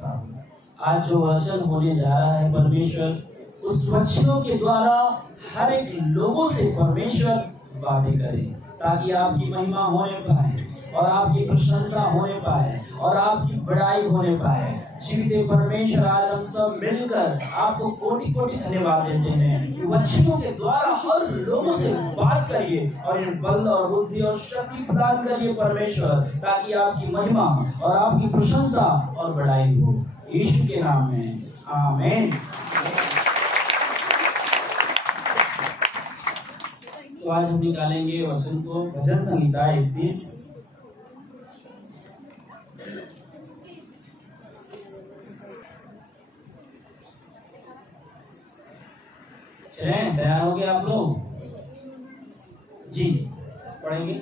साहब, आज जो वचन होने जा रहा है परमेश्वर उस वचनों के द्वारा हर एक लोगों से परमेश्वर बातें करे, ताकि आपकी महिमा होने पाए और आपकी प्रशंसा होने पाए और आपकी बड़ाई होने पाए। जीवित परमेश्वर, आज हम सब मिलकर आपको कोटि कोटि धन्यवाद देते हैं कि वचनों के द्वारा हर लोगों से बात करिए और इन बल और बुद्धि और शक्ति प्रदान करिए परमेश्वर, ताकि आपकी महिमा और आपकी प्रशंसा और बड़ाई हो। यीशु के नाम में आमीन। तो आज हम निकालेंगे वचन को भजन संहिता 31। चलें, तैयार हो गए आप लोग? जी, पढ़ेंगे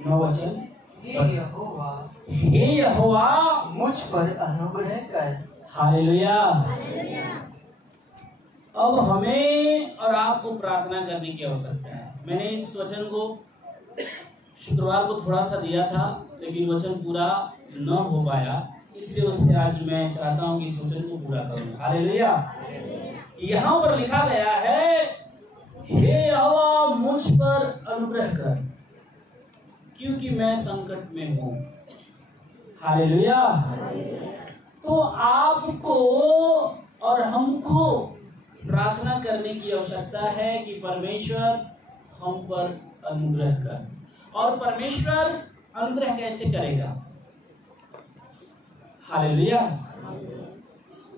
9 वचन। हे यहोवा मुझ पर अनुग्रह कर। हालेलुया। अब हमें और आपको प्रार्थना करने की आवश्यकता है। मैंने इस वचन को शुक्रवार को थोड़ा सा दिया था, लेकिन वचन पूरा न हो पाया, इसलिए उससे आज मैं चाहता हूं कि इस वचन को पूरा करूं। हालेलुया। यहाँ पर लिखा गया है, हे यहोवा मुझ पर अनुग्रह कर, क्योंकि मैं संकट में हूं। हालेलुया। तो आपको और हमको प्रार्थना करने की आवश्यकता है कि परमेश्वर हम पर अनुग्रह कर। और परमेश्वर अनुग्रह कैसे करेगा? हालेलुया।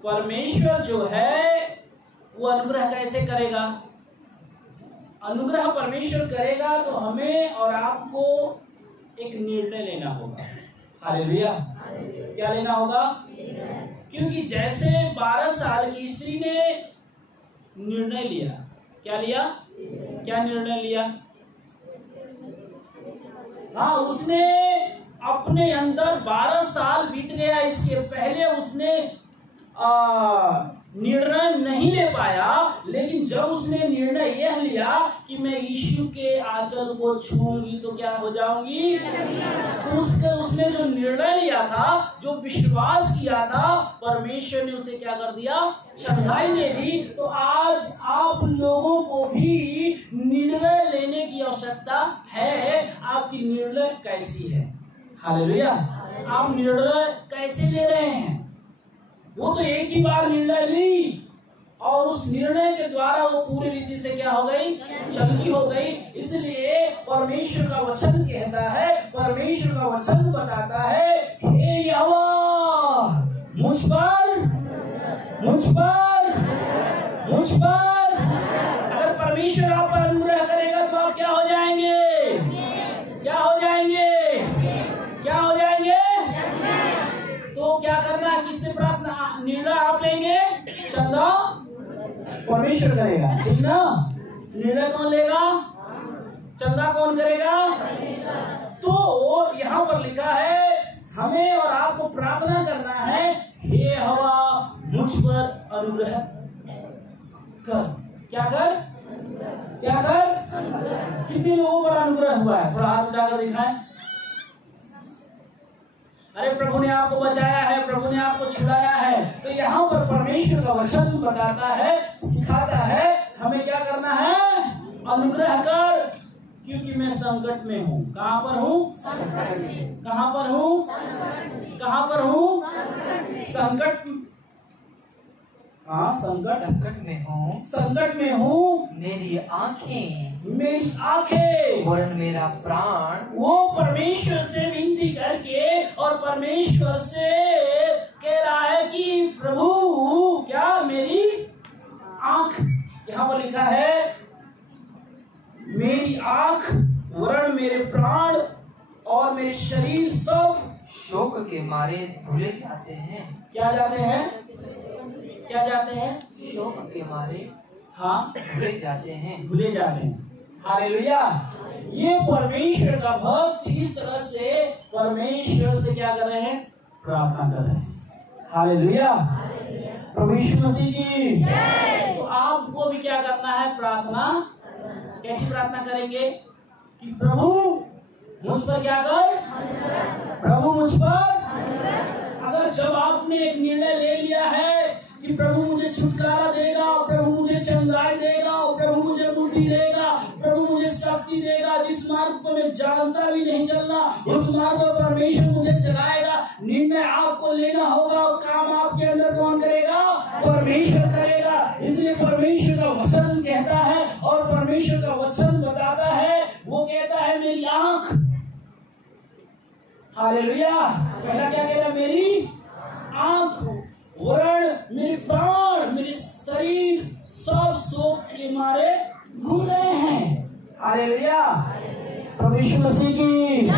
परमेश्वर जो है वो अनुग्रह कैसे करेगा? अनुग्रह परमेश्वर करेगा तो हमें और आपको एक निर्णय लेना होगा। हालेलुया। क्या लेना होगा? क्योंकि जैसे 12 साल की स्त्री ने निर्णय लिया, क्या लिया? क्या निर्णय लिया? हाँ, उसने अपने अंदर 12 साल बीत गया, इसके पहले उसने निर्णय नहीं ले पाया, लेकिन जब उसने निर्णय यह लिया कि मैं यीशु के आंचल को छूऊंगी तो क्या हो जाऊंगी, तो उसने जो निर्णय लिया था, जो विश्वास किया था, परमेश्वर ने उसे क्या कर दिया? चंगाई दे दी। तो आज आप लोगों को भी निर्णय लेने की आवश्यकता है। आपकी निर्णय कैसी है? हालेलुया। आप निर्णय कैसे ले रहे हैं? वो तो एक ही बार निर्णय ली और उस निर्णय के द्वारा वो पूरी रीति से क्या हो गई? चंगी हो गई। इसलिए परमेश्वर का वचन कहता है, परमेश्वर का वचन बताता है, हे यहोवा मुझ पर, मुझ पर, मुझ पर। अगर परमेश्वर आप पर अनुग्रह करेगा तो आप क्या हो जाएंगे? क्या हो जाएंगे? क्या हो जाएंगे? तो क्या करना है? किससे प्रार्थना? निर्णय आप लेंगे, चंदा परमेश्वर करेगा, ठीक ना? निर्णय कौन लेगा? चंदा कौन करेगा? तो यहाँ पर लिखा है, हमें और आपको प्रार्थना करना है, हे यहोवा मुझ पर अनुग्रह कर। क्या कर? क्या कर? कितने लोगों पर अनुग्रह हुआ है? थोड़ा हाथ उठाकर दिखाएं। अरे प्रभु ने आपको बचाया है, प्रभु ने आपको छुड़ाया है। तो यहाँ पर परमेश्वर का वचन बताता है, सिखाता है, हमें क्या करना है? अनुग्रह कर, क्योंकि मैं संकट में हूँ। कहाँ पर हूँ? कहाँ पर हूँ? कहाँ पर हूँ? संकट। हाँ, संकट में हूँ। संकट में हूँ। मेरी आंखें, मेरी आंखें, वरन मेरा प्राण। वो परमेश्वर से विनती करके और परमेश्वर से कह रहा है कि प्रभु क्या मेरी आंख, यहाँ पर लिखा है मेरी आंख वरन मेरे प्राण और मेरे शरीर सब शोक के मारे भूले जाते हैं। क्या जाते हैं? क्या जाते हैं? शोक के मारे, हाँ, भूले जाते हैं, भूले जाते हैं। हालेलुया। ये परमेश्वर का भक्त इस तरह से परमेश्वर से क्या कर रहे हैं? प्रार्थना कर रहे हैं। हालेलुया। प्रभु यीशु मसीह की। तो आपको भी क्या करना है? प्रार्थना। कैसी प्रार्थना करेंगे? कि प्रभु मुझ पर क्या कर? प्रभु मुझ पर। अगर जब आपने एक निर्णय ले लिया है कि प्रभु मुझे छुटकारा देगा, प्रभु मुझे चंगाई देगा, प्रभु मुझे बुद्धि देगा, प्रभु मुझे शक्ति देगा, जिस मार्ग पर मैं जानता भी नहीं चलना उस मार्ग पर परमेश्वर मुझे चलाएगा, निर्णय आपको लेना होगा और काम आपके अंदर कौन करेगा? परमेश्वर करेगा। इसलिए परमेश्वर का वचन कहता है और परमेश्वर का वचन बताता है, वो कहता है मेरी आंख, हालेलुया, पहला क्या कह रहा? मेरी आंख, वरण, मेरे प्राण, मेरे शरीर सब शोक के मारे घूम रहे हैं। हालेलुया, प्रभु यीशु मसीह की,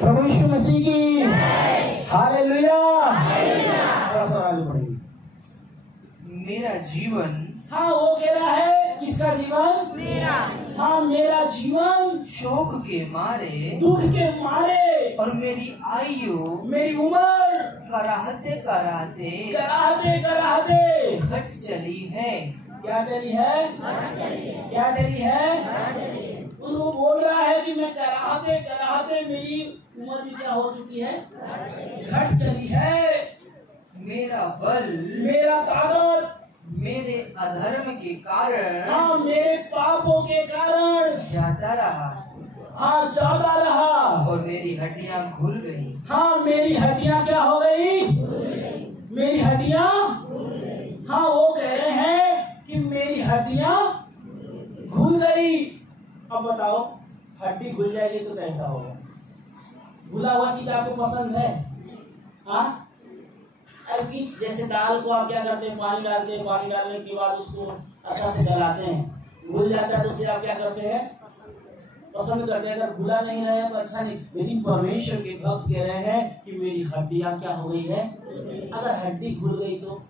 प्रभु यीशु मसीह की, हालेलुया। थोड़ा सा आगे बढ़ेंगे। मेरा जीवन, हाँ वो कह रहा है किसका जीवन? मेरा। हाँ मेरा जीवन शोक के मारे, दुख के मारे, और मेरी आयु, मेरी उम्र कराहते कराहते कराहते कराहते घट चली है। क्या चली है? क्या चली है? उसको बोल रहा है कि मैं कराहते कराहते मेरी उम्र भी क्या हो चुकी है? घट चली है। मेरा बल, मेरा ताकत मेरे अधर्म के कारण, हाँ मेरे पापों के कारण जाता रहा, हाँ ज्यादा रहा, और मेरी हड्डियां घुल गई। हाँ मेरी हड्डियां क्या हो गई? मेरी हड्डियां, हाँ वो कह रहे हैं कि मेरी हड्डियां घुल गई। अब बताओ हड्डी घुल जाएगी तो कैसा होगा? घुला हुआ चीज आपको पसंद है? हाँ जैसे दाल को आप क्या करते हैं? पानी डालते हैं, पानी डालने के बाद उसको अच्छा से गलाते हैं, घुल जाता है तो उसे आप क्या करते हैं? पसंद करते हैं। अगर घुला नहीं रहे तो अच्छा नहीं। लेकिन परमेश्वर के भक्त कह रहे हैं कि मेरी हड्डियां क्या हो गई है? अगर हड्डी घुल गई तो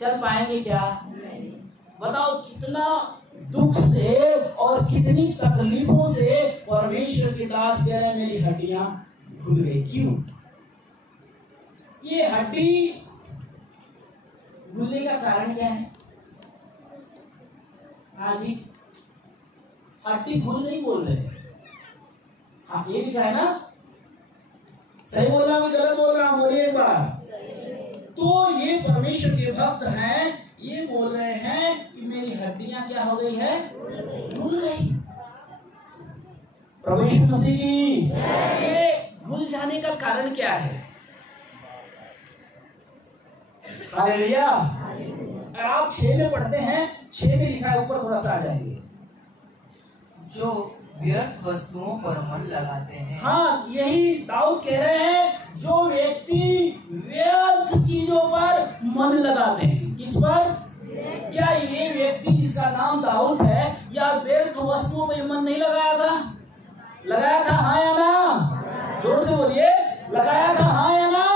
चल पाएंगे क्या? बताओ कितना दुख से और कितनी तकलीफों से परमेश्वर के दास कह रहे हैं मेरी हड्डियां घुल गई। क्यों? ये हड्डी घुलने का कारण क्या है? हाँ जी, हड्डी घुल नहीं बोल रहे। हाँ ये लिखा है ना? सही बोल रहा हूँ गलत बोल रहा हूँ? बोलिए एक बार। तो ये परमेश्वर के भक्त हैं, ये बोल रहे हैं कि मेरी हड्डियां क्या हो गई है? घुल गई। प्रभु यीशु मसीह की। ये घुल जाने का कारण क्या है? हालेलुया। आप 6 में पढ़ते हैं, 6 में लिखा है, ऊपर थोड़ा सा आ जाएंगे। जो व्यर्थ वस्तुओं पर मन लगाते हैं। हाँ यही दाऊद कह रहे हैं, जो व्यक्ति व्यर्थ चीजों पर मन लगाते हैं। किस पर? क्या ये व्यक्ति जिसका नाम दाऊद है या व्यर्थ वस्तुओं पर मन नहीं लगाया था? लगाया था हाँ या ना? जोर से बोलिए, लगाया था हाँ या ना?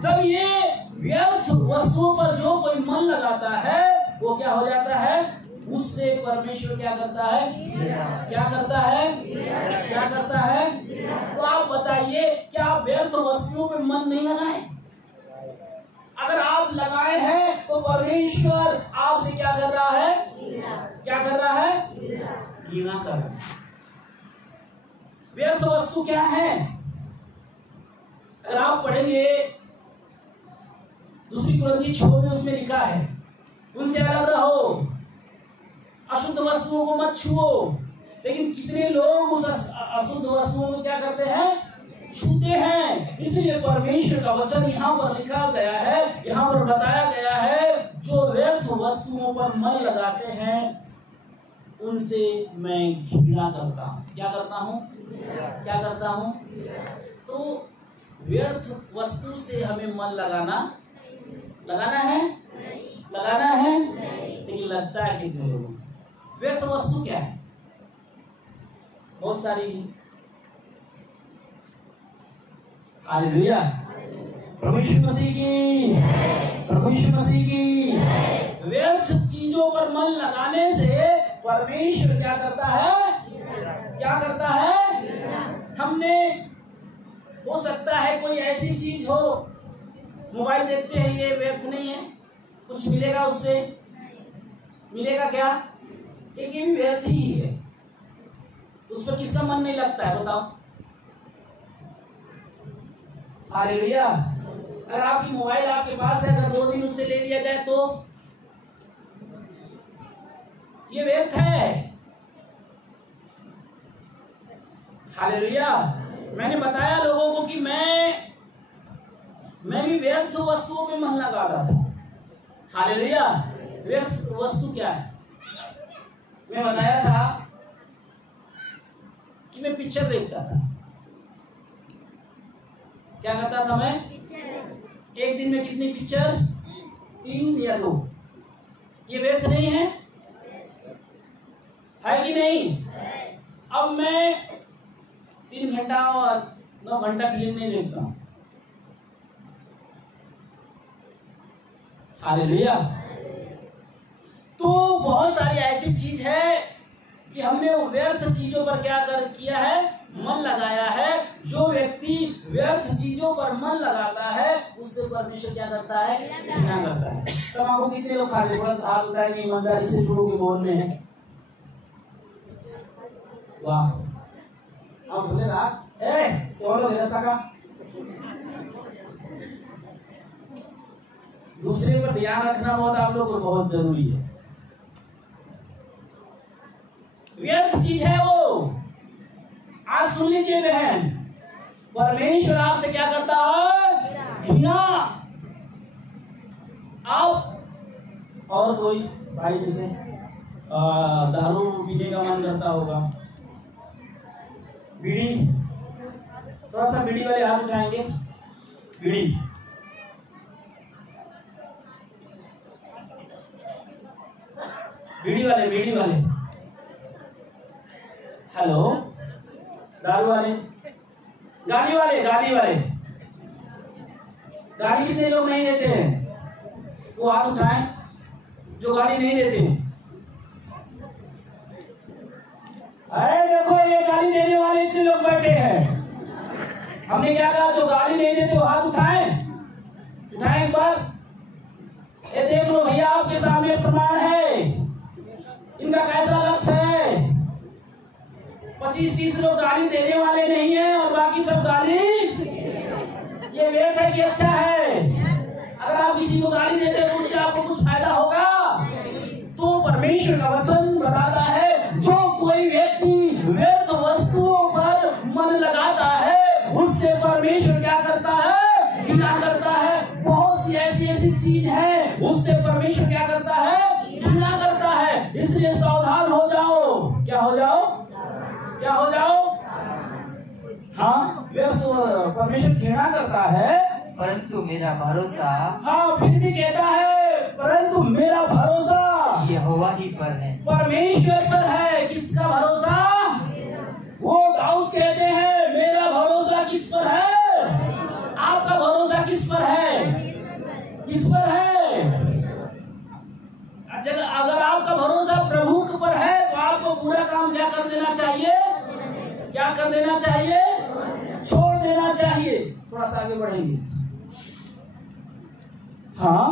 जब ये व्यर्थ वस्तुओं पर जो कोई मन लगाता है वो क्या हो जाता है? उससे परमेश्वर क्या करता है? क्या करता है? क्या करता है? तो आप बताइए, क्या आप व्यर्थ वस्तुओं पे मन नहीं लगाए? अगर आप लगाए हैं तो परमेश्वर आपसे क्या कर रहा है? क्या कर रहा है? घृणा कर रहा है। व्यर्थ वस्तु क्या है? अगर आप पढ़ेंगे दूसरी कुरिन्थियों 6 में, उसमें लिखा है उनसे अलग रहो, अशुद्ध वस्तुओं को मत छुओ। लेकिन कितने लोग उस अशुद्ध वस्तुओं को क्या करते हैं? छूते हैं। इसलिए परमेश्वर का वचन यहाँ पर लिखा गया है, यहाँ पर बताया गया है, जो व्यर्थ वस्तुओं पर मन लगाते हैं उनसे मैं घृणा करता हूँ। क्या करता हूँ? क्या करता हूँ? तो व्यर्थ वस्तु से हमें मन लगाना है? लगाना है? लेकिन लगता है कितने लोगों को? व्यर्थ वस्तु क्या है? बहुत सारी। हालेलुया, प्रभु यीशु मसीह की, प्रभु यीशु मसीह की। व्यर्थ चीजों पर मन लगाने से परमेश्वर क्या करता है? क्या करता है? हमने हो सकता है कोई ऐसी चीज हो, मोबाइल देखते हैं, ये व्यर्थ नहीं है, कुछ मिलेगा उससे? मिलेगा क्या? एक ये भी व्यर्थ ही है। उस पर किसका मन नहीं लगता है बताओ? हालेलुया। अगर आपकी मोबाइल आपके पास है, अगर 2 दिन उससे ले लिया जाए तो ये व्यर्थ है। हालेलुया। मैंने बताया लोगों को कि मैं भी व्यर्थ वस्तुओं में मन लगाता था। हालेलुया। व्यर्थ वस्तु क्या है? मैं बताया था कि मैं पिक्चर देखता था। क्या करता था मैं? एक दिन में कितनी पिक्चर? 3 या 2। ये व्यर्थ नहीं है कि नहीं? अब मैं 3 घंटा और 9 घंटा फिल्म नहीं देखता हूं। हालेलुया। तो बहुत सारी ऐसी चीज है कि हमने व्यर्थ चीजों पर किया है? मन लगाया है। जो व्यक्ति व्यर्थ चीजों पर मन लगाता है उससे परमेश्वर क्या करता है? घृणा करता है। तम्बाकू कितने लोग खाते? थोड़ा सा हाथ उठाएंगे ईमानदारी से शुरू के बोल में है। वाह, अब तुम्हें का दूसरे पर ध्यान रखना बहुत आप लोग को बहुत जरूरी है। व्यर्थ चीज है वो। आज सुन लीजिए बहन, परमेश्वर आपसे क्या करता है? घृणा। आप और कोई भाई जैसे दारू पीने का मन करता होगा, बीड़ी, थोड़ा सा बीड़ी वाले हाथ उठाएंगे। बीड़ी, बीड़ी वाले, हेलो। दारू वाले, गाड़ी वाले, गाड़ी कितने लोग नहीं देते हैं? वो हाथ उठाएं जो गाड़ी नहीं देते हैं। अरे देखो, ये गाड़ी देने वाले इतने लोग बैठे हैं। हमने क्या कहा? जो गाड़ी नहीं देते वो हाथ उठाएं एक बार। ये देख लो भैया, आपके सामने प्रमाण है। इनका कैसा लक्ष्य है? 25-30 लोग गाली देने वाले नहीं है और बाकी सब गाली। ये व्यर्थ है कि अच्छा है? अगर आप किसी को गाली देते हैं तो उससे आपको कुछ फायदा होगा? तो परमेश्वर का वचन बताता है, जो कोई व्यक्ति व्यर्थ वस्तुओं पर मन लगाता है उससे परमेश्वर क्या करता है? घृणा करता है। बहुत सी ऐसी चीज है उससे परमेश्वर क्या करता है? घृणा करता है। इसलिए सावधान हो जाओ। क्या हो जाओ? हाँ, परमेश्वर घृणा करता है, परंतु मेरा भरोसा, हाँ, फिर भी कहता है परंतु मेरा भरोसा यहोवा ही पर है, परमेश्वर पर है। किसका भरोसा? वो दाऊद कहते हैं, मेरा भरोसा किस पर है? आपका भरोसा किस पर है? किस पर है? अगर आपका भरोसा प्रभु पर है तो आपको पूरा काम क्या कर देना चाहिए? क्या कर देना चाहिए? छोड़ देना चाहिए। थोड़ा सा आगे बढ़ेंगे। हाँ,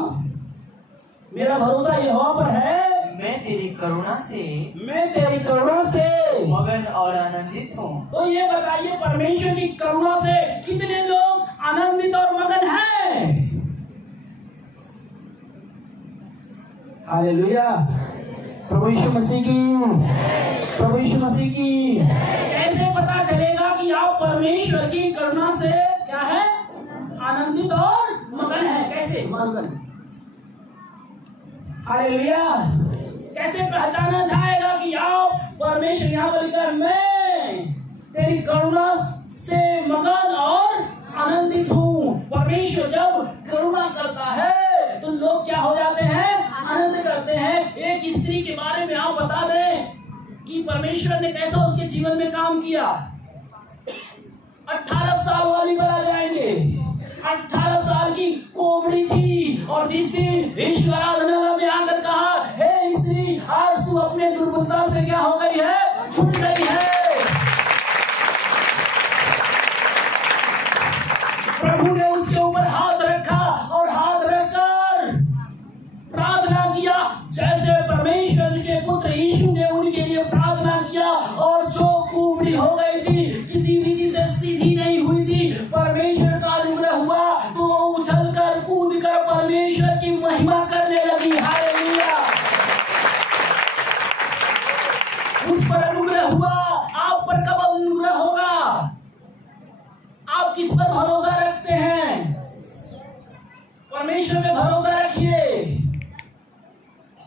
मेरा भरोसा यहोवा पर है। मैं तेरी करुणा से मगन और आनंदित हूँ। तो ये बताइए, परमेश्वर की करुणा से कितने लोग आनंदित और मगन हैं? हालेलुया। प्रभु यीशु मसीह की। कैसे पता चलेगा कि आप परमेश्वर की करुणा से क्या है? आनंदित और मगन है। कैसे मगन? हालेलुया। कैसे पहचाना जाएगा कि आप परमेश्वर यहाँ पर लिखा, मैं तेरी करुणा से मगन और आनंदित हूँ। परमेश्वर जब करुणा करता है तो लोग क्या हो जाते हैं? आनंद करते हैं। एक स्त्री के बारे में आप बता दें कि परमेश्वर ने कैसा उसके जीवन में काम किया। 18 साल वाली पर आ जाएंगे। 18 साल की कोमड़ी थी और जिस दिन ईश्वर आराधना में आकर कहा, हे स्त्री, आज तू अपने दुर्बलता से क्या हो गई है? छूट गई है। प्रभु ने उसके ऊपर हाथ रखा और हाथ रखकर प्रार्थना किया, जैसे परमेश्वर के पुत्र यीशु ने उनके लिए प्रार्थना किया। और जो टेढ़ी हो गई थी, किसी रीति से सीधी नहीं हुई थी, परमेश्वर का अनुग्रह हुआ तो वो उछलकर कूदकर परमेश्वर की महिमा करने लगी। हालेलुया। उस पर अनुग्रह हुआ, आप पर कब अनुग्रह होगा? आप किस पर भरोसा रखते हैं? परमेश्वर में भरोसा रखिए।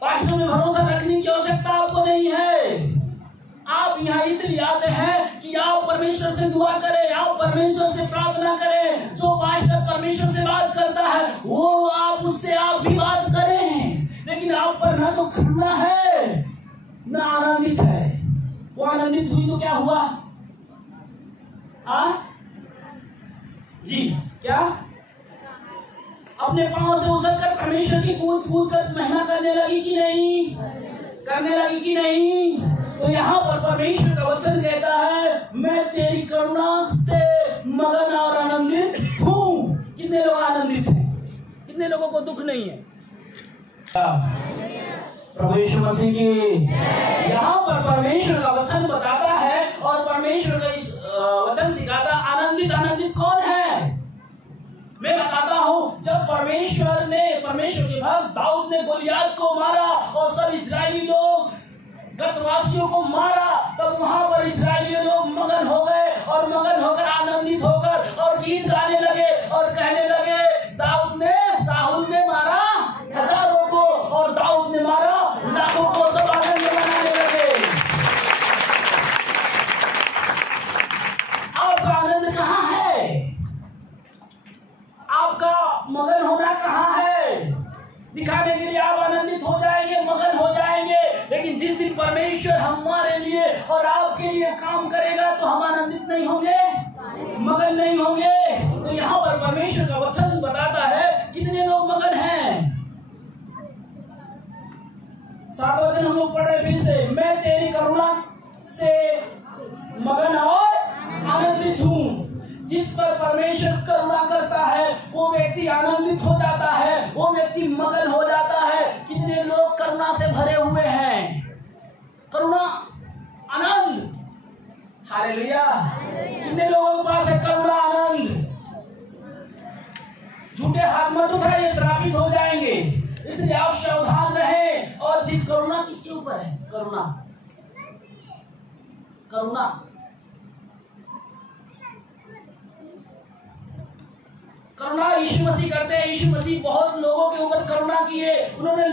पास्टर में भरोसा रखने की आवश्यकता आपको नहीं है। आप यहाँ इसलिए आते हैं कि आप परमेश्वर से दुआ करें, आप परमेश्वर से प्रार्थना करें। जो पास्टर परमेश्वर से बात करता है वो आप भी बात करें, लेकिन आप पर ना तो खड़ना है ना आनंदित है। वो आनंदित हुई तो क्या हुआ? जी क्या? अपने पांव से उछलकर परमेश्वर की कूद कूद कर महिमा करने लगी कि नहीं? करने लगी कि नहीं? तो यहाँ पर परमेश्वर का वचन कहता है, मैं तेरी करुणा से मगन और आनंदित हूँ। कितने लोग आनंदित हैं? कितने लोगों को दुख नहीं है? प्रभु यीशु मसीह की। यहाँ पर परमेश्वर का वचन बताता है और परमेश्वर का इस वचन सिखाता, आनंदित आनंदित कौन है? मैं बताता हूँ, जब परमेश्वर के भक्त दाऊद ने गोलियत को मारा और सब इस्राएली लोग गतवासियों को मारा, तब वहां पर इस्राएली लोग मगन हो गए और मगन होकर आनंदित होकर और गीत गाने लगे और कहने लगे, साहुल ने मारा हजारों को और दाऊद ने मारा लाखों को। सब आनंद मनाने लगे। आपका आनंद कहाँ है? आपका मगन होना कहाँ है? दिखाने के लिए आप आनंदित हो जाएंगे, मगन हो जाएंगे, लेकिन जिस दिन परमेश्वर हमारे लिए और आपके लिए काम करेगा तो हम आनंदित नहीं होंगे, मगन नहीं होंगे। तो यहाँ पर परमेश्वर का वचन बताता है, कितने लोग मगन हैं? 7 वचन हम लोग पढ़ रहे फिर से, मैं तेरी करुणा से मगन और आनंदित हूँ। जिस पर परमेश्वर करुणा करता है वो व्यक्ति आनंदित हो जाता है, वो व्यक्ति मगन हो जाता है। कितने लोग करुणा से भरे हुए हैं? करुणा, आनंद। हालेलुया। कितने लोगों के पास है करुणा, आनंद? झूठे हाथ मत उठाइए, श्रापित हो जाएंगे। इसलिए आप सावधान रहें। और जिस करुणा किसके ऊपर है? करुणा यीशु मसीह करते हैं। यीशु मसीह बहुत लोगों के ऊपर करुणा किए, उन्होंने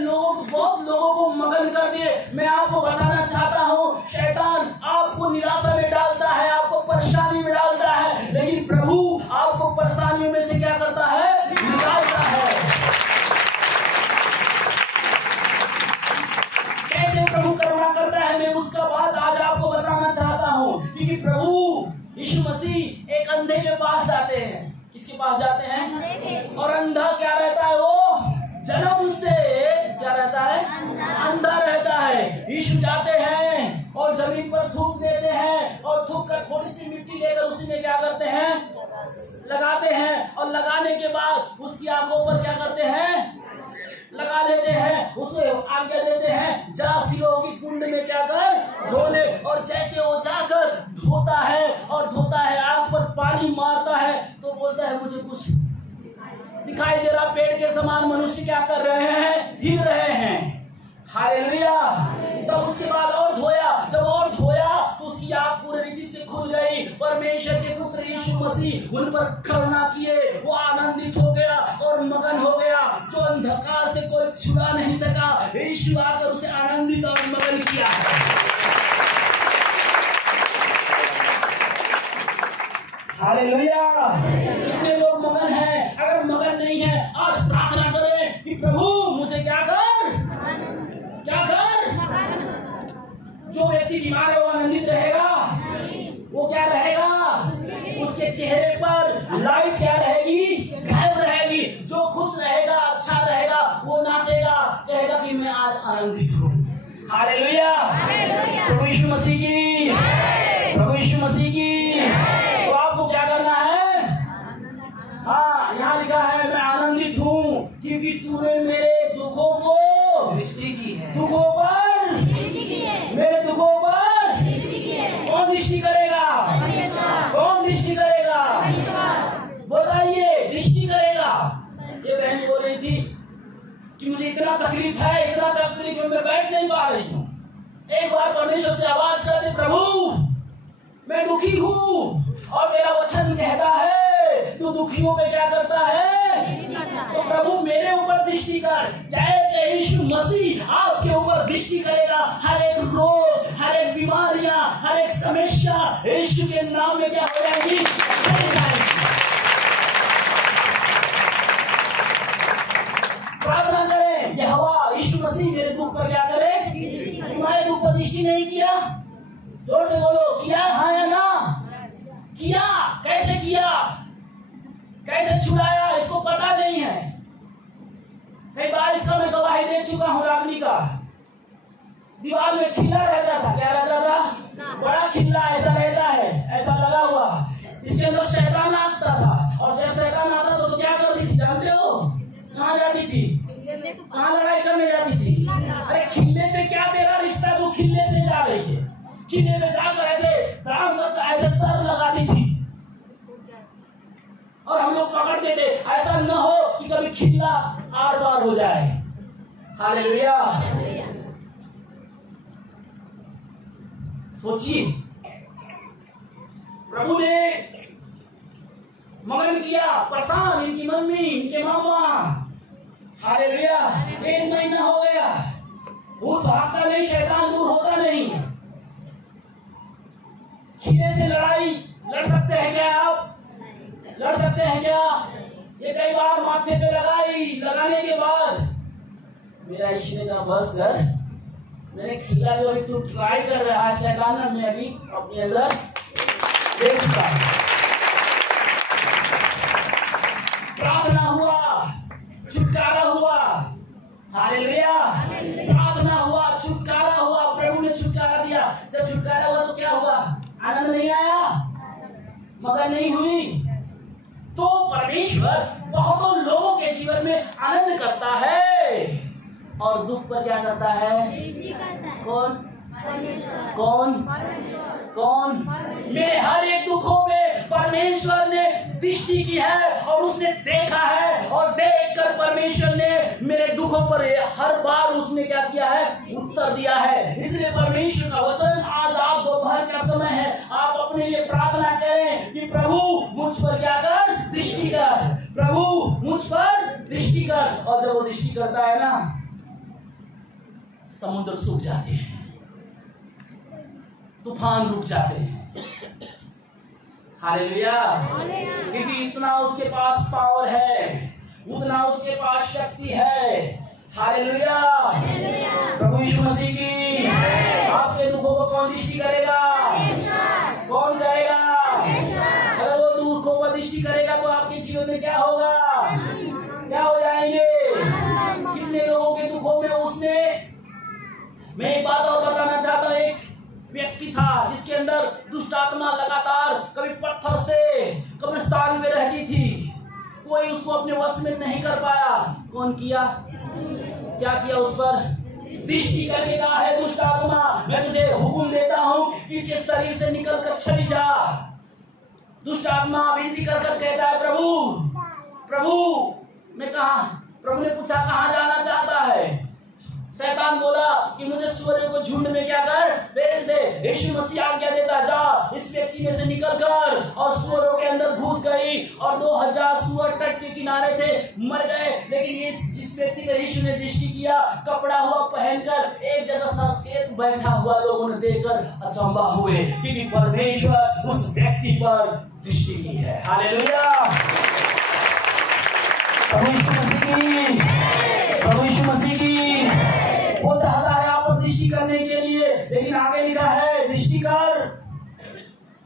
बहुत लोगों को मगन कर दिए। मैं आपको बताना चाहता हूँ, शैतान आपको निराशा में डालता है, आपको परेशानी में डालता है, लेकिन प्रभु आपको परेशानियों में से क्या करता है? निकालता है। कैसे प्रभु करुणा करता है, मैं उसका बात आज आपको बताना चाहता हूँ। क्योंकि प्रभु यीशु मसीह एक अंधे के पास जाते हैं। किसके पास जाते हैं? और अंधा क्या रहता है? वो जन्म से क्या रहता है? अंधा रहता है। यीशु जाते हैं और जमीन पर थूक देते हैं और थूक कर थोड़ी सी मिट्टी लेकर उसी में क्या करते हैं? लगाते हैं। और लगाने के बाद उसकी आंखों पर क्या करते हैं? लगा देते हैं। उसे आज्ञा देते हैं, जा सिलों की कुंड में क्या कर? धो ले। और जैसे वो जाकर धोता है आंख पर पानी मारता है तो बोलता है, मुझे कुछ दिखाई दे रहा। पेड़ के समान मनुष्य क्या कर रहे हैं? हिल रहे हैं। हालेलुया। तब उसके बाद और धोया। जब और धोया तो उसकी आंख पूरी रीति से खुल गई। परमेश्वर के पुत्र यीशु मसीह उन पर करुणा किए, वो आनंदित हो गया और मगन हो गया। जो अंधकार से कोई छुड़ा नहीं सका, यीशु आकर उसे आनंदित और मगन किया। हालेलुया। कितने लोग मगन हैं? अगर मगन नहीं है, आज प्रार्थना करें कि प्रभु मुझे क्या कर? जो व्यक्ति बीमार है वो आनंदित रहेगा? वो क्या रहेगा? उसके चेहरे पर लाइट क्या रहेगी? गायब रहेगी। जो खुश रहेगा, अच्छा रहेगा, वो नाचेगा, कहेगा कि मैं आज आनंदित हूँ। हालेलुया। प्रभु यीशु मसीह की। प्रभु यीशु मसीह की। तो आपको क्या करना है? हाँ, यहाँ लिखा है, मैं आनंदित हूँ क्योंकि तूने मेरे दुखों को दृष्टि की है। दुखों पर, मेरे दुखों पर कौन दृष्टि करेगा? कि मुझे इतना तकलीफ है, इतना तकलीफ है, मैं बैठ नहीं पा रही हूँ। एक बार परमेश्वर से आवाज कर दे, प्रभु मैं दुखी हूँ और मेरा वचन कहता है तू दुखियों पे क्या करता है, तो प्रभु मेरे ऊपर दृष्टि कर। जैसे यीशु मसीह आपके ऊपर दृष्टि करेगा, हर एक रोग, हर एक बीमारियां, हर एक समस्या यीशु के नाम में क्या हो जाएगी, चली जाएगी। प्रार्थना करें, यहोवा यीशु मसीह मेरे दुख पर क्या करे, तुम्हारे दुख पर दृष्टि नहीं किया। जोर से बोलो, किया, हाँ या ना? किया। कैसे किया, कैसे छुड़ाया, इसको पता नहीं है। कई बार इसका मैं गवाही दे चुका हूँ। रागनी का दीवार में खिल्ला रहता था, क्या रहता था, बड़ा खिल्ला ऐसा रहता है, ऐसा लगा हुआ, इसके अंदर शैतान आता था। और जब शैतान आता तो क्या करती थी जानते हो, कहाँ जाती थी, कहाँ लड़ाई करने जाती थी? अरे खिल्ले से क्या तेरा रिश्ता, तू खिल्ले से जा रही है। खिल्ले में जाकर ऐसे दाम ऐसे सर लगाती थी और हम लोग पकड़ देते, ऐसा न हो कि कभी खिल्ला आर पार हो जाए। हालेलुया। सोचिए, प्रभु ने मगन किया, परेशान इनकी मम्मी, इनके मामा। हालेलुया। 1 महीना हो गया, भूत भागता नहीं, शैतान दूर होता नहीं। खिले से लड़ाई लड़ सकते हैं क्या आप, लड़ सकते हैं क्या? ये कई बार माथे पे लगाई, लगाने के बाद मेरा ईश्वर ने कहा बस कर, मैंने खिला जो अभी तू ट्राई कर रहा है शैतान, मैं अभी अपने अंदर देख चुका। प्रार्थना हुआ, छुटकारा हुआ। हालेलुया। प्रार्थना हुआ, छुटकारा हुआ, प्रभु ने छुटकारा दिया। जब छुटकारा हुआ तो क्या हुआ, आनंद नहीं आया, मगन नहीं हुई। तो परमेश्वर बहुतों लोगों के जीवन में आनंद करता है और दुख पर क्या करता है, कौन कौन कौन? मेरे हर एक दुखों में परमेश्वर ने दृष्टि की है और उसने देखा है, और देखकर परमेश्वर ने मेरे दुखों पर हर बार उसने क्या किया है, उत्तर दिया है। इसलिए परमेश्वर का वचन आज आप दोपहर का समय है, आप अपने लिए प्रार्थना करें कि प्रभु मुझ पर क्या कर, दृष्टि कर, प्रभु मुझ पर दृष्टि कर। और जब वो दृष्टि करता है ना, समुद्र सूख जाते हैं, तूफान रुक जाते हैं। हालेलुया। क्योंकि इतना उसके पास पावर है, उतना उसके पास शक्ति है। हालेलुया। प्रभु यीशु मसीह की। आपके दुखों को कौन दृष्टि करेगा, कौन करेगा? अगर वो दुखों पर दृष्टि करेगा तो आपके जीवन में क्या होगा, क्या हो जाएंगे? कितने लोगों के दुखों में उसने, मैं एक बात और बताना चाहता हूँ। एक व्यक्ति था जिसके अंदर दुष्ट आत्मा लगातार कभी पत्थर से कब्रिस्तान में रहती थी, कोई उसको अपने वश में नहीं कर पाया। कौन किया, क्या किया? उस पर दृष्टि करके कहा है, दुष्ट आत्मा मैं तुझे हुक्म देता हूँ कि इसके शरीर से निकल कर चली जा। दुष्ट आत्मा विनती कर कर कहता है, प्रभु प्रभु मैं कहा, प्रभु ने पूछा कहाँ जाना चाहता है? शैतान बोला कि मुझे सूअरों को झुंड में क्या कर, भेज दे। यीशु मसीह आज्ञा देता, जा इस व्यक्ति में से निकल कर, और सूअरों के अंदर घुस गई और 2000 सूअर तट के किनारे थे, मर गए। लेकिन ये जिस व्यक्ति का यीशु ने दृष्टि किया, कपड़ा हुआ पहनकर एक जगह सफेद बैठा हुआ, लोगों ने देखकर अचंभा हुए, क्योंकि परमेश्वर उस व्यक्ति पर दृष्टि की है। हालेलुया। प्रभु यीशु मसीह की, प्रभु यीशु मसीह की। वो चाहता है आप पर दृष्टि करने के लिए, लेकिन आगे लिखा है दृष्टि कर,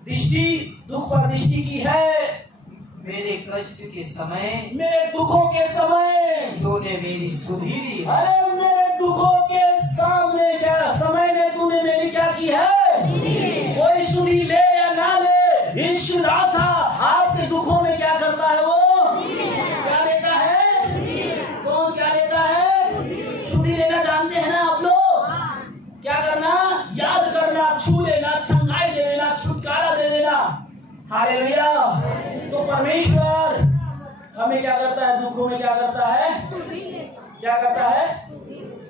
दृष्टि दुख पर दृष्टि की है। मेरे कष्ट के समय, मेरे दुखों के समय तूने मेरी सुधि ली। अरे मेरे दुखों के सामने क्या समय में तूने मेरी क्या की है, कोई सुधि ले या ना ले, यीशु राजा आपके दुखों में क्या करता है, वो क्या लेता है? कौन क्या लेता है? सुधि लेना जानते हैं ना आप लोग? क्या करना? याद करना, छू लेना, छंगाई दे देना, छुटकारा दे देना। हालेलुया। तो परमेश्वर हमें क्या करता है, दुखों में क्या करता है, क्या करता है?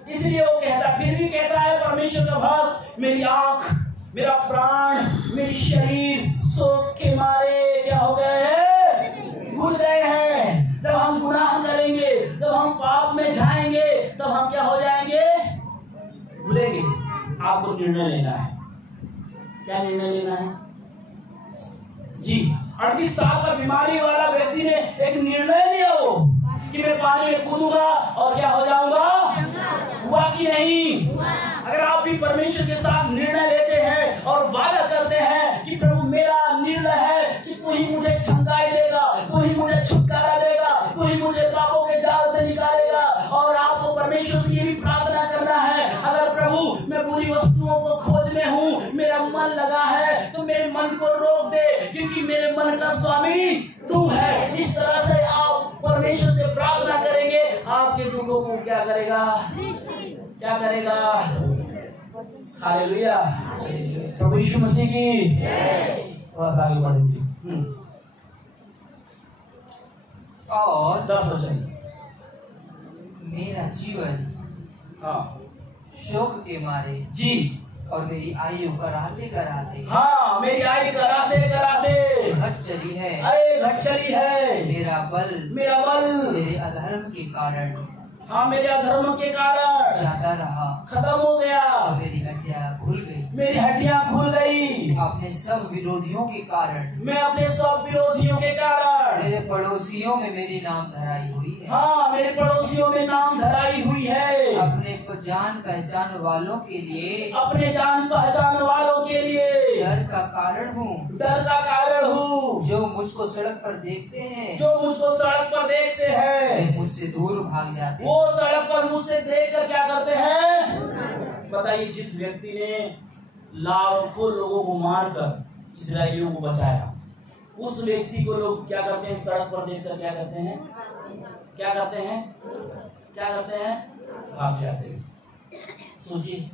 इसलिए वो कहता, फिर भी कहता है परमेश्वर का भक्त, मेरी आंख, मेरा प्राण, मेरी शरीर शोक के मारे क्या हो गए हैं? भूल गए हैं। जब हम गुनाह करेंगे, जब हम पाप में जाएंगे, तब हम क्या हो जाएंगे? भूलेंगे। आपको निर्णय लेना है। क्या निर्णय लेना है जी? 38 साल का बीमारी वाला व्यक्ति ने एक निर्णय लिया हो कि मैं पानी में कूदूंगा और क्या हो जाऊंगा? हुआ कि नहीं? अगर आप भी परमेश्वर के साथ निर्णय लेते हैं और वादा करते हैं कि प्रभु मेरा निर्णय है कि तू ही मुझे छंदाई देगा, तू ही मुझे छुटकारा देगा, तू ही मुझे पापों के जाल से निकालेगा, और आपको परमेश्वर से ये भी प्रार्थना करना है, अगर प्रभु मैं बुरी वस्तुओं को खोज में हूँ, मेरा मन लगा है, तो मेरे मन को रोक दे, क्योंकि मेरे मन का स्वामी तू है। इस तरह से आप परमेश्वर से प्रार्थना करेंगे, आपके दुखों को क्या करेगा? क्या करेगा? हालेलुया, प्रभु यीशु मसीह की। थोड़ा सा आगे बढ़ेंगे और 10 वचन। मेरा जीवन हाँ शोक के मारे जी, और मेरी आयु कराते कराते, हाँ मेरी आयु कराते कराते घट चली है। अरे घट चली है। मेरा बल मेरे अधर्म के कारण, हाँ मेरे अधर्म के कारण जाता रहा, खत्म हो गया। मेरी हड्डियां खुल गई, मेरी हड्डियां खुल गई। अपने सब विरोधियों के कारण, मैं अपने सब विरोधियों के कारण, मेरे पड़ोसियों में मेरी नाम धराई हुई है। हाँ मेरे पड़ोसियों में नाम धराई हुई है। अपने जान पहचान वालों के लिए, अपने जान पहचान वालों के लिए डर का कारण हूँ। डर का कारण हूँ। जो मुझको सड़क पर देखते हैं, जो मुझको सड़क पर देखते हैं, मुझसे दूर भाग जाते हैं। वो सड़क पर मुझसे देख कर क्या करते हैं? बताइए, जिस व्यक्ति ने लाखों लोगों को मारकर इस्राएलियों को बचाया, उस व्यक्ति को लोग क्या करते हैं? सड़क पर देखकर क्या करते हैं? क्या करते हैं? क्या करते हैं? भाग जाते हैं। सोचिए,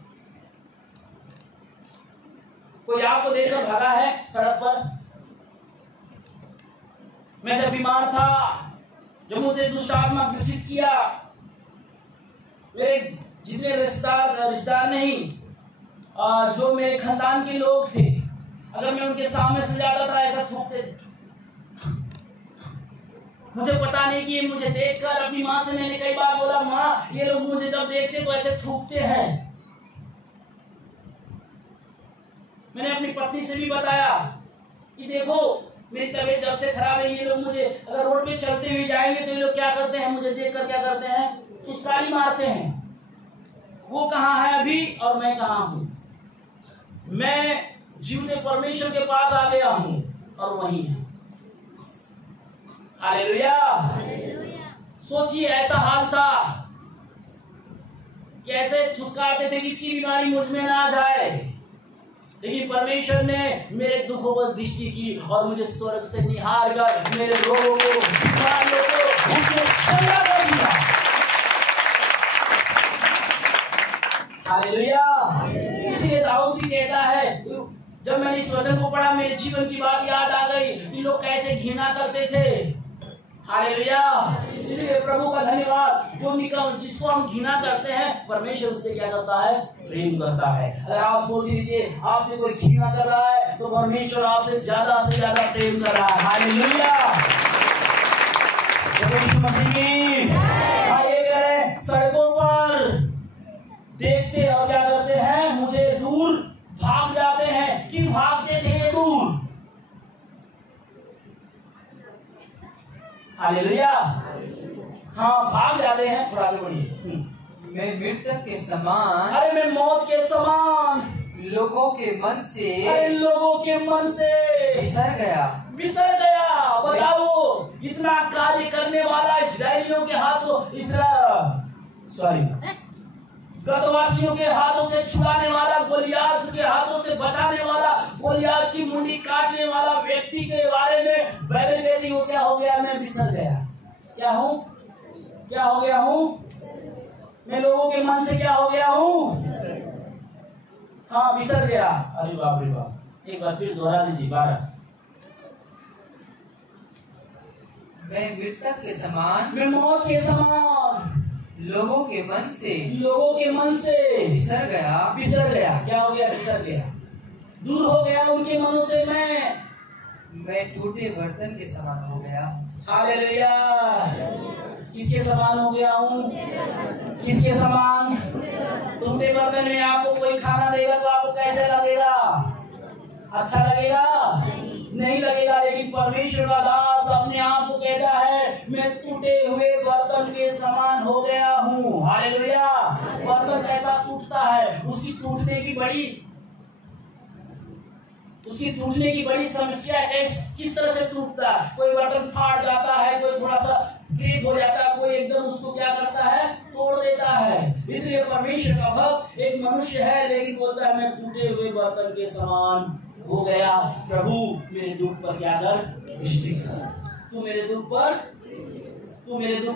कोई आपको देखकर भागा है सड़क पर? मैं जब बीमार था, जब मुझे दुष्ट आत्मा ग्रसित किया, मेरे जितने रिश्तेदार नहीं, जो मेरे खानदान के लोग थे, अगर मैं उनके सामने से जाता था, ऐसा थूकते थे। मुझे पता नहीं कि ये मुझे देखकर, अपनी माँ से मैंने कई बार बोला, माँ ये लोग मुझे जब देखते तो ऐसे थूकते हैं। मैंने अपनी पत्नी से भी बताया कि देखो मेरी तबीयत जब से खराब है, ये लोग मुझे अगर रोड पे चलते हुए जाएंगे तो ये लोग क्या करते हैं? मुझे देखकर क्या करते हैं? फुचकारी मारते हैं। वो कहाँ है अभी और मैं कहाँ हूँ? मैं जीवते परमेश्वर के पास आ गया हूँ और वही है। हालेलुया। सोचिए, ऐसा हाल था, कैसे फुचकारते थे कि इसकी बीमारी मुझ में ना जाए, लेकिन परमेश्वर ने मेरे दुखों पर दृष्टि की और मुझे स्वर्ग से निहार कर मेरे रोगों को, बीमारियों को उसने चंगा कर दिया। हालेलुया। इसलिए दाऊद भी कहता है, जब मैंने इस वचन को पढ़ा, मेरे जीवन की बात याद आ गई कि लोग कैसे घृणा करते थे। हालेलुया। इसलिए प्रभु का धन्यवाद, जिसको हम घृणा करते हैं, परमेश्वर उससे क्या करता है? प्रेम करता है। अगर आप सोच लीजिए, आपसे कोई घृणा कर रहा है तो परमेश्वर आपसे ज्यादा से ज्यादा प्रेम कर रहा है। हालेलुया। यीशु मसीह की। ये कह रहे हैं, सड़कों पर देखते और क्या करते हैं? मुझे दूर भाग जाते हैं। क्यों भागते थे ये दूर? हालेलुया। हाँ, भाग जाते हैं। थोड़ा आगे बढ़िए। मैं मृतक के समान, अरे मैं मौत के समान लोगों के मन से, अरे लोगों के मन से बिसर गया। बताओ, इतना कार्य करने वाला इस्राएलियों के हाथों, गतवासियों के हाथों से छुड़ाने वाला, गोलियात के हाथों से बचाने वाला, गोलियात की मुंडी काटने वाला व्यक्ति के बारे में बाइबल कहती है, वो क्या हो गया? मैं बिसर गया। क्या हो गया हूँ? मैं लोगों के मन से क्या हो गया हूँ? हाँ, बिसर गया। अरे बाप रे बाप, एक बार फिर दोहरा दीजिए। 12। मैं मृतक के समान, मैं मौत के समान लोगों के मन से बिसर गया। क्या हो गया? बिसर गया, दूर हो गया उनके मनों से। मैं टूटे बर्तन के समान हो गया। हालेलुया। किसके समान हो गया हूँ? किसके समान? टूटे बर्तन में आपको कोई खाना देगा तो आपको कैसे लगेगा? अच्छा लगेगा? नहीं लगेगा। लेकिन परमेश्वर का दास अपने आप को कहता है, मैं टूटे हुए बर्तन के समान हो गया हूँ। हालेलुया। बर्तन कैसा टूटता है? उसकी टूटने की बड़ी समस्या है। किस तरह से टूटता है? कोई बर्तन फाट जाता है, कोई थोड़ा सा ब्रेक हो जाता है, कोई एकदम उसको क्या करता है? तोड़ देता है। इसलिए परमेश्वर का भक्त एक मनुष्य है, लेकिन बोलता है मैं टूटे हुए बर्तन के समान हो गया। प्रभु मेरे दुख पर क्या कर? दृष्टि कर। तू मेरे दुख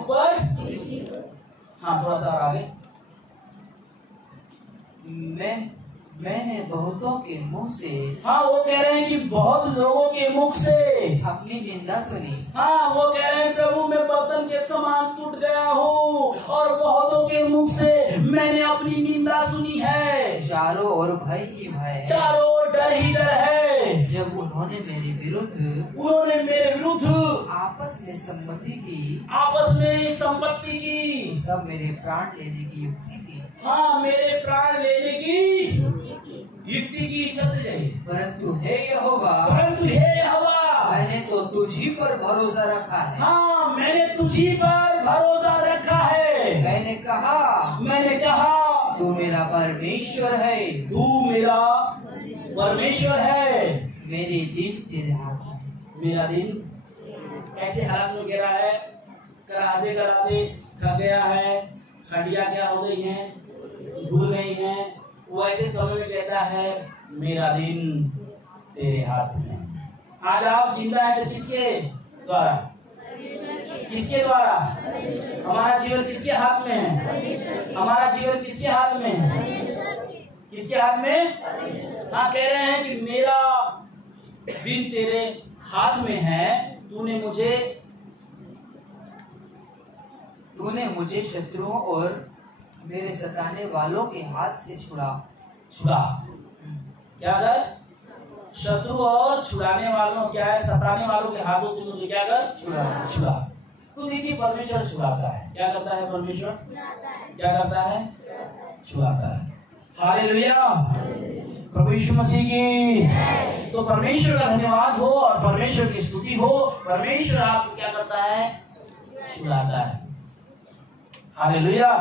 पर हाँ, थोड़ा सा आगे। मैंने बहुतों के मुंह से, हाँ वो कह रहे हैं कि बहुत लोगों के मुख से अपनी निंदा सुनी। हाँ वो कह रहे हैं प्रभु मैं बर्तन के समान टूट गया हूँ और बहुतों के मुख से मैंने अपनी निंदा सुनी है। चारों ओर भय ही भय, चारों ओर डर ही डर है। जब उन्होंने मेरे विरुद्ध आपस में संपत्ति की, तब मेरे प्राण लेने की युक्ति की। हाँ, मेरे प्राण लेने की युक्ति की इच्छा से जाइए। परंतु हे यहोवा, मैंने तो तुझी पर भरोसा रखा है। हाँ, मैंने तुझी पर भरोसा रखा है। मैंने कहा तू मेरा परमेश्वर है। मेरे दिन तेरे हाथ में। मेरा दिन ऐसे हालत में गिरा है, कराते थक गया है, हड्डियां क्या हो गई हैं? भूल गई हैं। वो ऐसे समय में कहता है मेरा दिन तेरे हाथ में। आज आप जिंदा है तो किसके द्वारा? हमारा जीवन किसके हाथ में है? हमारा जीवन किसके हाथ में है? किसके हाथ में? हाँ, कह रहे हैं कि मेरा दिन तेरे हाथ में है। तूने मुझे शत्रुओं और मेरे सताने वालों के हाथ से छुड़ा। क्या कर? शत्रु और छुड़ाने वालों, क्या है? सताने वालों के हाथों से मुझे क्या कर? छुड़ा। तो देखिए परमेश्वर छुड़ाता है। क्या करता है परमेश्वर? क्या करता है? छुड़ाता है। हालेलुया। प्रभु यीशु मसीह की। तो परमेश्वर का धन्यवाद हो और परमेश्वर की स्तुति हो। परमेश्वर आपको क्या करता है? छुड़ाता है। हालेलुया।